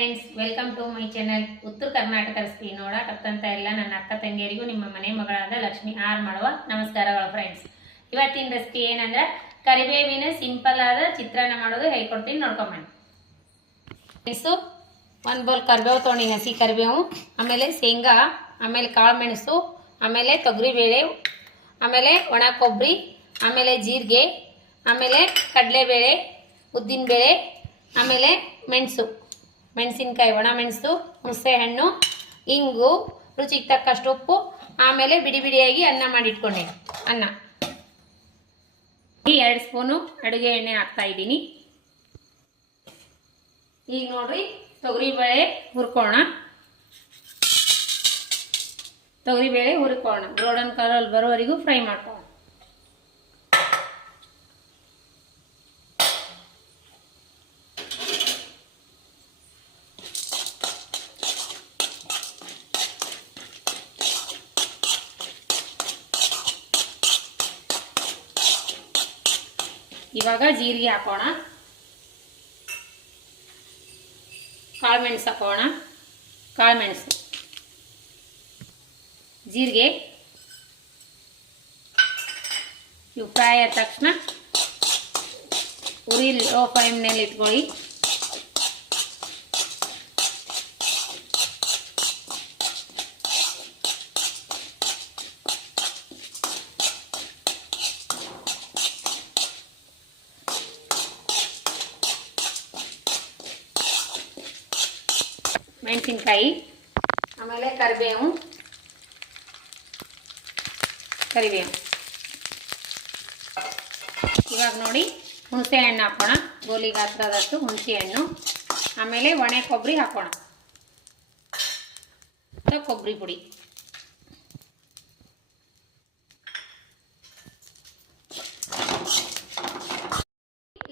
Friends welcome to my channel Uttara Karnataka recipe ನೋಡಕತ್ತಂತ ಎಲ್ಲ ನನ್ನ ಅಕ್ಕ ತಂಗಿಯರಿಗೂ ನಿಮ್ಮ ಮನೆ ಮಗಳಾದ ಲಕ್ಷ್ಮಿ ಆರ್ ಮಾಡುವ ನಮಸ್ಕಾರಗಳು ಫ್ರೆಂಡ್ಸ್ ಇವತ್ತಿನ ರೆಸಿಪಿ ಏನಂದ್ರೆ ಕರಿಬೇವಿನ ಸಿಂಪಲ್ ಆದ ಚಿತ್ರಾನ್ನ ಮಾಡೋದು ಹೇಳ್ಕೊಡ್ತೀನಿ, ನೋಡ್ಕೊಂಬನ್ನಿ. ಮೆಣಸು ಒಂದು ಬೌಲ್ ಕರಿಬೇವು ತೊಗೊಂಡಿನಿ ಹಸಿ ಕರಿಬೇವು, ಆಮೇಲೆ ಶೇಂಗಾ, ಆಮೇಲೆ ಕಾಳು ಮೆಣಸು, ಆಮೇಲೆ ತೊಗರಿಬೇಳೆ, ಆಮೇಲೆ ಒಣ ಕೊಬ್ಬರಿ ಆಮೇಲೆ ಜೀರಿಗೆ, ಆಮೇಲೆ ಕಡಲೆಬೇಳೆ, ಉದ್ದಿನಬೇಳೆ, ಆಮೇಲೆ ಮೆಣಸು. ಮೆಣಸಿನ್ಕಾಯಿ, ಒಣ ಮೆಣಸು, ಹುಣಸೆ ಹಣ್ಣು, ಇಂಗು, ರುಚಿಗೆ ತಕ್ಕಷ್ಟು ಉಪ್ಪು, ಆಮೇಲೆ ಬಿಡಿ ಬಿಡಿಯಾಗಿ ಅನ್ನ ಮಾಡಿಟ್ಕೊಂಡೆ ಅನ್ನ. ಈ ಎರಡು ಸ್ಪೂನು ಅಡುಗೆ ಎಣ್ಣೆ ಹಾಕ್ತಾ ಇದ್ದೀನಿ. ಈಗ ನೋಡ್ರಿ, ತೊಗರಿಬೇಳೆ ಹುರ್ಕೋಣ. ತೊಗರಿಬೇಳೆ ಹುರ್ಕೋಣ. ಗೋಲ್ಡನ್ ಕಲರ್ ಬರೋವರೆಗೂ ಫ್ರೈ ಮಾಡ್ಕೋಣ ಇವಾಗ ಜೀರಿಗೆ ಹಾಕೋಣ. ಕಾಳು ಮೆಣಸು ಹಾಕೋಣ. ಕಾಳು ಮೆಣಸು. ಜೀರಿಗೆ. ಇವು ಫ್ರೈ ಆದ ತಕ್ಷಣ ಉರಿ ಲೋ ಫ್ಲೇಮ್ನಲ್ಲಿ ಇಟ್ಕೊಳ್ಳಿ. ಮೆಣಸಿನ್ಕಾಯಿ, ಆಮೇಲೆ ಕರಿಬೇವು. ಕರಿಬೇವು. ಇವಾಗ ನೋಡಿ ಹುಣಸೆ ಹಣ್ಣು ಹಾಕೋಣ. ಗೋಲಿ ಗಾತ್ರದಷ್ಟು ಹುಣಸೆ ಹಣ್ಣು ಆಮೇಲೆ ಒಣೆ ಕೊಬ್ಬರಿ ಹಾಕೋಣ. ಕೊಬ್ಬರಿ ಪುಡಿ.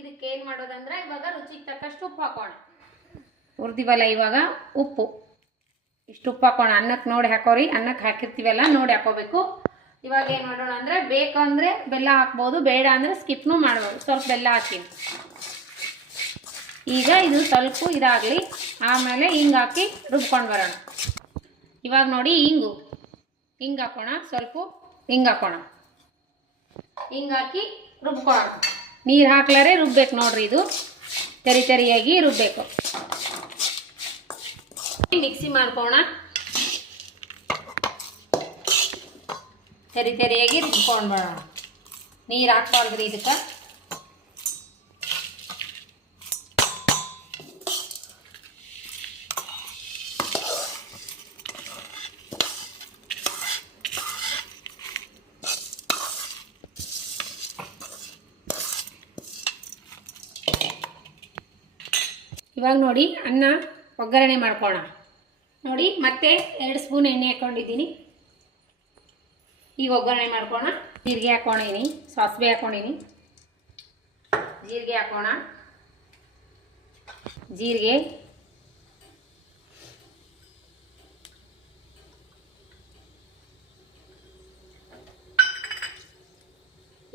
ಇದಕ್ಕೆ ಏನು ಮಾಡೋದಂದ್ರೆ ಇವಾಗ ರುಚಿಗೆ ತಕ್ಕಷ್ಟು ಉಪ್ಪು ಹಾಕೋಣ. ಹುರಿದಿವಲ್ಲ ಇವಾಗ ಉಪ್ಪು. ಇಷ್ಟು ಉಪ್ಪು ಹಾಕೋಣ. ಅನ್ನಕ್ಕೆ ನೋಡಿ ಹಾಕೋರಿ. ಅನ್ನಕ್ಕೆ ಹಾಕಿರ್ತೀವಲ್ಲ, ನೋಡಿ ಹಾಕೋಬೇಕು. ಇವಾಗ ಏನು ಮಾಡೋಣ ಅಂದರೆ, ಬೇಕು ಅಂದರೆ ಬೆಲ್ಲ ಹಾಕ್ಬೋದು, ಬೇಡ ಅಂದರೆ ಸ್ಕಿಪ್ನು ಮಾಡ್ಬೋದು. ಸ್ವಲ್ಪ ಬೆಲ್ಲ ಹಾಕಿ. ಈಗ ಇದು ಸ್ವಲ್ಪ ಇದಾಗಲಿ. ಆಮೇಲೆ ಹಿಂಗೆ ಹಾಕಿ ರುಬ್ಕೊಂಡು ಬರೋಣ. ಇವಾಗ ನೋಡಿ ಹಿಂಗು. ಹಿಂಗೆ ಹಾಕೋಣ. ಸ್ವಲ್ಪ ಹಿಂಗೆ ಹಾಕೋಣ. ಹಿಂಗೆ ಹಾಕಿ ರುಬ್ಕೊಳ್ಳೋಣ ನೀರು ಹಾಕ್ಲಾರೆ ರುಬ್ಬೇಕು ನೋಡ್ರಿ ಇದು. ತೆರಿ ತೆರಿಯಾಗಿ ರುಬ್ಬೇಕು. ಮಿಕ್ಸಿ ಮಾಡ್ಕೋಣ ತೆರಿ ತೆರಿಯಾಗಿ ರುಬ್ಕೊಂಡು ಬರೋಣ. ನೀರು ಹಾಕ್ಬಾರ್ದ್ರಿ ಇದಕ್ಕೆ. ಇವಾಗ ನೋಡಿ ಅನ್ನ ಒಗ್ಗರಣೆ ಮಾಡ್ಕೋಣ ನೋಡಿ, ಮತ್ತೆ ಎರಡು ಸ್ಪೂನ್ ಎಣ್ಣೆ ಹಾಕೊಂಡಿದ್ದೀನಿ. ಈಗ ಒಗ್ಗರಣೆ ಮಾಡ್ಕೋಣ ಜೀರಿಗೆ ಹಾಕ್ಕೊಂಡಿನಿ ಸಾಸಿವೆ ಹಾಕ್ಕೊಂಡಿನಿ ಜೀರಿಗೆ ಹಾಕೋಣ. ಜೀರಿಗೆ.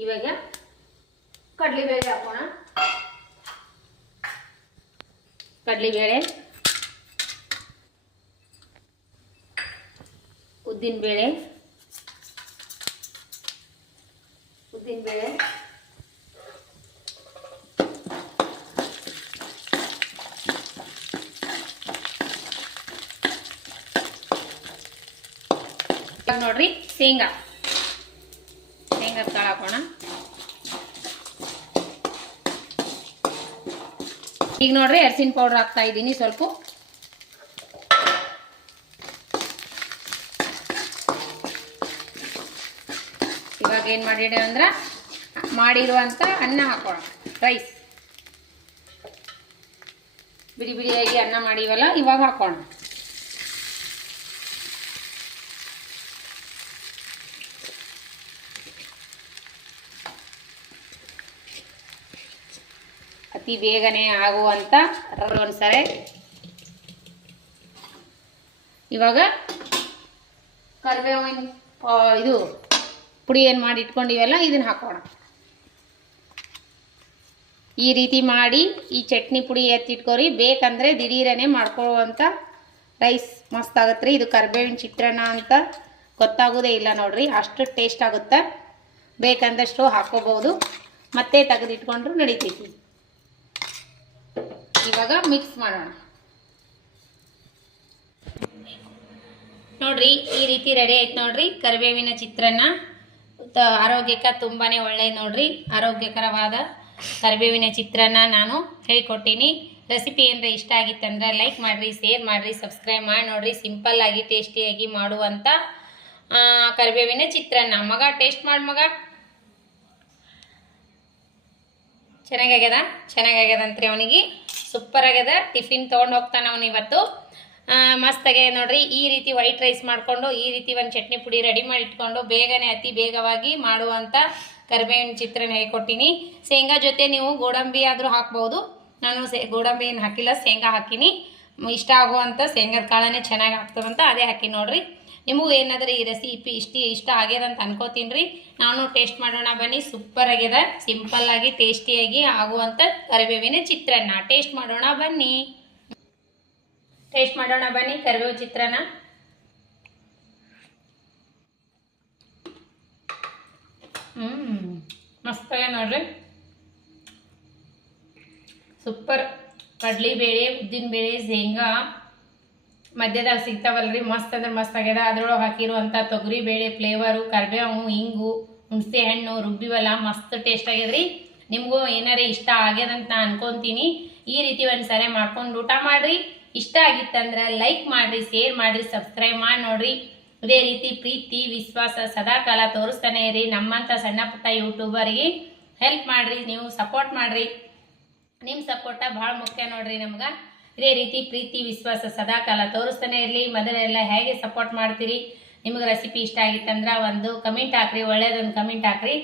ಇವಾಗ ಕಡಲೆಬೇಳೆ ಹಾಕೋಣ. ಕಡಲೆಬೇಳೆ. ಉದ್ದಿನಬೇಳೆ ಉದ್ದಿನ ಬೇಳೆ. ನೋಡ್ರಿ ಶೇಂಗಾ. ಶೇಂಗಾ ಕಾಳು ಹಾಕೋಣ. ಈಗ ನೋಡ್ರಿ ಅರಿಶಿನ ಪೌಡರ್ ಹಾಕ್ತಾ ಇದ್ದೀನಿ ಸ್ವಲ್ಪ. ಇವಾಗ ಏನು ಮಾಡಿಡ ಅಂದ್ರೆ ಮಾಡಿರುವಂಥ ಅನ್ನ ಹಾಕೋಣ. ರೈಸ್ ಬಿಡಿ ಬಿಡಿಯಾಗಿ ಅನ್ನ ಮಾಡಿವಲ್ಲ, ಇವಾಗ ಹಾಕೋಣ. ಅತಿ ಬೇಗನೆ ಆಗುವಂಥ ಒಂದ್ಸರಿ. ಇವಾಗ ಕರಿಬೇವಿನ ಇದು ಪುಡಿ ಏನು ಮಾಡಿ ಇಟ್ಕೊಂಡಿವಲ್ಲ, ಇದನ್ನ ಹಾಕೋಣ. ಈ ರೀತಿ ಮಾಡಿ, ಈ ಚಟ್ನಿ ಪುಡಿ ಎತ್ತಿಟ್ಕೋರಿ. ಬೇಕಂದರೆ ದಿಢೀರನೇ ಮಾಡ್ಕೊಳ್ಳುವಂಥ ರೈಸ್ ಮಸ್ತ್ ಆಗುತ್ತೆ ಇದು ಕರಿಬೇವಿನ ಚಿತ್ರಾನ್ನ ಅಂತ ಗೊತ್ತಾಗೋದೇ ಇಲ್ಲ ನೋಡ್ರಿ. ಅಷ್ಟು ಟೇಸ್ಟ್ ಆಗುತ್ತೆ. ಬೇಕಂದಷ್ಟು ಹಾಕೋಬಹುದು. ಮತ್ತೆ ತೆಗೆದಿಟ್ಕೊಂಡ್ರು ನಡಿತೈತಿ. ಇವಾಗ ಮಿಕ್ಸ್ ಮಾಡೋಣ. ನೋಡ್ರಿ, ಈ ರೀತಿ ರೆಡಿ ಆಯ್ತು ನೋಡ್ರಿ. ಕರಿಬೇವಿನ ಚಿತ್ರಾನ್ನ. ಆರೋಗ್ಯಕ್ಕೆ ತುಂಬಾ ಒಳ್ಳೆಯ ನೋಡ್ರಿ. ಆರೋಗ್ಯಕರವಾದ ಕರಿಬೇವಿನ ಚಿತ್ರಾನ್ನ ನಾನು ಹೇಳಿಕೊಟ್ಟೀನಿ. ರೆಸಿಪಿ ಏನರ ಇಷ್ಟ ಆಗಿತ್ತಂದ್ರೆ ಲೈಕ್ ಮಾಡಿರಿ, ಶೇರ್ ಮಾಡಿರಿ, ಸಬ್ಸ್ಕ್ರೈಬ್ ಮಾಡಿ ನೋಡ್ರಿ. ಸಿಂಪಲ್ ಆಗಿ, ಟೇಸ್ಟಿಯಾಗಿ ಮಾಡುವಂಥ ಕರಿಬೇವಿನ ಚಿತ್ರಾನ್ನ. ಮಗ, ಟೇಸ್ಟ್ ಮಾಡಿ ಮಗ. ಚೆನ್ನಾಗಾಗ್ಯದ ಚೆನ್ನಾಗ್ಯಾಗ್ಯದಂತ್ರಿ ಅವನಿಗೆ. ಸೂಪರ್ ಆಗ್ಯದ. ಟಿಫಿನ್ ತೊಗೊಂಡು ಹೋಗ್ತಾನೆ ಅವನು ಇವತ್ತು. ಆ, ಮಸ್ತ್ ಆಗ್ಯದ ನೋಡ್ರಿ. ಈ ರೀತಿ ವೈಟ್ ರೈಸ್ ಮಾಡಿಕೊಂಡು ಈ ರೀತಿ ಒಂದು ಚಟ್ನಿ ಪುಡಿ ರೆಡಿ ಮಾಡಿ ಇಟ್ಕೊಂಡು ಬೇಗನೆ ಅತಿ ಬೇಗವಾಗಿ ಮಾಡುವಂಥ ಕರಿಬೇವಿನ ಚಿತ್ರನ ಹೇಳ್ಕೊಟ್ಟಿನಿ ಶೇಂಗಾ ಜೊತೆ ನೀವು ಗೋಡಂಬಿ ಆದರೂ ಹಾಕ್ಬೋದು. ನಾನು ಸೇ ಗೋಡಂಬಿ ಏನು ಹಾಕಿಲ್ಲ ಶೇಂಗಾ ಹಾಕಿನಿ. ಇಷ್ಟ ಆಗುವಂಥ ಶೇಂಗಾದ ಕಾಳನೇ ಚೆನ್ನಾಗಿ ಆಗ್ತದಂತ ಅದೇ ಹಾಕಿ ನೋಡ್ರಿ. ನಿಮಗೂ ಏನಾದರೂ ಈ ರೆಸಿಪಿ ಇಷ್ಟ ಇಷ್ಟ ಆಗ್ಯದ ಅಂತ ಅನ್ಕೋತೀನಿ ರೀ ನಾನು ಟೇಸ್ಟ್ ಮಾಡೋಣ ಬನ್ನಿ. ಸೂಪರ್ ಆಗ್ಯದ. ಸಿಂಪಲ್ ಆಗಿ ಟೇಸ್ಟಿಯಾಗಿ ಆಗುವಂಥ ಕರಿಬೇವಿನ ಚಿತ್ರಾನ್ನ. ಟೇಸ್ಟ್ ಮಾಡೋಣ ಬನ್ನಿ. ಟೇಸ್ಟ್ ಮಾಡೋಣ ಬನ್ನಿ, ಕರಿಬೇವು ಚಿತ್ರಾನ್ನ. ಹ್ಮ್, ಮಸ್ತ್ ಆಗ್ಯದ ನೋಡ್ರಿ. ಸೂಪರ್. ಕಡ್ಲಿ ಬೇಳೆ, ಉದ್ದಿನ ಬೇಳೆ, ಶೇಂಗಾ. ಮಧ್ಯದಾಗ ಸಿಗ್ತಾವಲ್ರಿ, ಮಸ್ತ್ ಅಂದ್ರೆ ಮಸ್ತ್ ಆಗ್ಯದ. ಅದ್ರೊಳಗೆ ಹಾಕಿರುವಂಥ ತೊಗರಿ ಬೇಳೆ ಫ್ಲೇವರು ಕರಿಬೇವು ಹಿಂಗು ಹುಣಸೆ ಹಣ್ಣು ರುಬ್ಬಿವಲ್ಲ ಮಸ್ತ್ ಟೇಸ್ಟ್ ಆಗ್ಯದ್ರಿ. ನಿಮಗೂ ಏನಾರ ಇಷ್ಟ ಆಗ್ಯದಂತ ಅನ್ಕೊಂತೀನಿ. ಈ ರೀತಿ ಒಂದ್ಸರಿ ಮಾಡ್ಕೊಂಡು ಊಟ ಮಾಡ್ರಿ. ಇಷ್ಟ ಆಗಿತ್ತಂದ್ರೆ ಲೈಕ್ ಮಾಡ್ರಿ ಶೇರ್ ಮಾಡ್ರಿ ಸಬ್ಸ್ಕ್ರೈಬ್ ಮಾಡಿ ನೋಡ್ರಿ. ಇದೇ ರೀತಿ ಪ್ರೀತಿ, ವಿಶ್ವಾಸ ಸದಾಕಾಲ ತೋರಿಸ್ತಾನೆ ಇರಿ. ನಮ್ಮಂಥ ಸಣ್ಣ ಪುಟ್ಟ ಯೂಟ್ಯೂಬರ್ಗೆ ಹೆಲ್ಪ್ ಮಾಡ್ರಿ, ನೀವು ಸಪೋರ್ಟ್ ಮಾಡ್ರಿ. ನಿಮ್ಮ ಸಪೋರ್ಟ ಭಾಳ ಮುಖ್ಯ ನೋಡ್ರಿ ನಮ್ಗೆ. ಇದೇ ರೀತಿ ಪ್ರೀತಿ, ವಿಶ್ವಾಸ ಸದಾಕಾಲ ತೋರಿಸ್ತಾನೆ ಇರಲಿ. ಮೊದಲೆಲ್ಲ ಹೇಗೆ ಸಪೋರ್ಟ್ ಮಾಡ್ತೀರಿ? ನಿಮಗೆ ರೆಸಿಪಿ ಇಷ್ಟ ಆಗಿತ್ತಂದ್ರೆ ಒಂದು ಕಮೆಂಟ್ ಹಾಕ್ರಿ, ಒಳ್ಳೇದೊಂದು ಕಮೆಂಟ್ ಹಾಕ್ರಿ.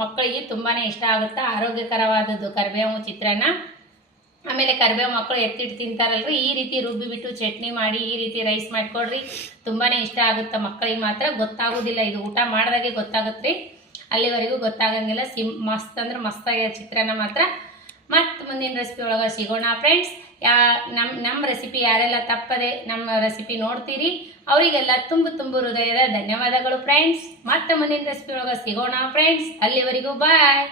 ಮಕ್ಕಳಿಗೆ ತುಂಬಾ ಇಷ್ಟ ಆಗುತ್ತೆ? ಆರೋಗ್ಯಕರವಾದದ್ದು ಕರಿಬೇವು ಚಿತ್ರಾನ್ನ. ಆಮೇಲೆ ಕರಿಬೇವು ಮಕ್ಕಳು ಎತ್ತಿಟ್ಟು ತಿಂತಾರಲ್ರಿ? ಈ ರೀತಿ ರುಬ್ಬಿ ಬಿಟ್ಟು ಚಟ್ನಿ ಮಾಡಿ, ಈ ರೀತಿ ರೈಸ್ ಮಾಡಿಕೊಡ್ರಿ. ತುಂಬಾ ಇಷ್ಟ ಆಗುತ್ತೆ ಮಕ್ಕಳಿಗೆ ಮಾತ್ರ. ಗೊತ್ತಾಗೋದಿಲ್ಲ. ಇದು ಊಟ ಮಾಡಿದಾಗೆ ಗೊತ್ತಾಗುತ್ತೆ ಅಲ್ಲಿವರೆಗೂ ಗೊತ್ತಾಗಂಗಿಲ್ಲ. ಸಿಮ್ ಮಸ್ತ್ ಅಂದ್ರೆ ಮಸ್ತಾಗಿ ಚಿತ್ರಾನ್ನ ಮಾತ್ರ. ಮತ್ತು ಮುಂದಿನ ರೆಸಿಪಿ ಒಳಗೆ ಸಿಗೋಣ ಫ್ರೆಂಡ್ಸ್ ಯಾ ನಮ್ಮ ನಮ್ಮ ರೆಸಿಪಿ ಯಾರೆಲ್ಲ ತಪ್ಪದೆ ನಮ್ಮ ರೆಸಿಪಿ ನೋಡ್ತೀರಿ, ಅವರಿಗೆಲ್ಲ ತುಂಬ ತುಂಬ ಹೃದಯದ ಧನ್ಯವಾದಗಳು ಫ್ರೆಂಡ್ಸ್ ಮತ್ತೆ ಮುಂದಿನ ರೆಸಿಪಿ ಒಳಗೆ ಸಿಗೋಣ ಫ್ರೆಂಡ್ಸ್ ಅಲ್ಲಿವರೆಗೂ ಬಾಯ್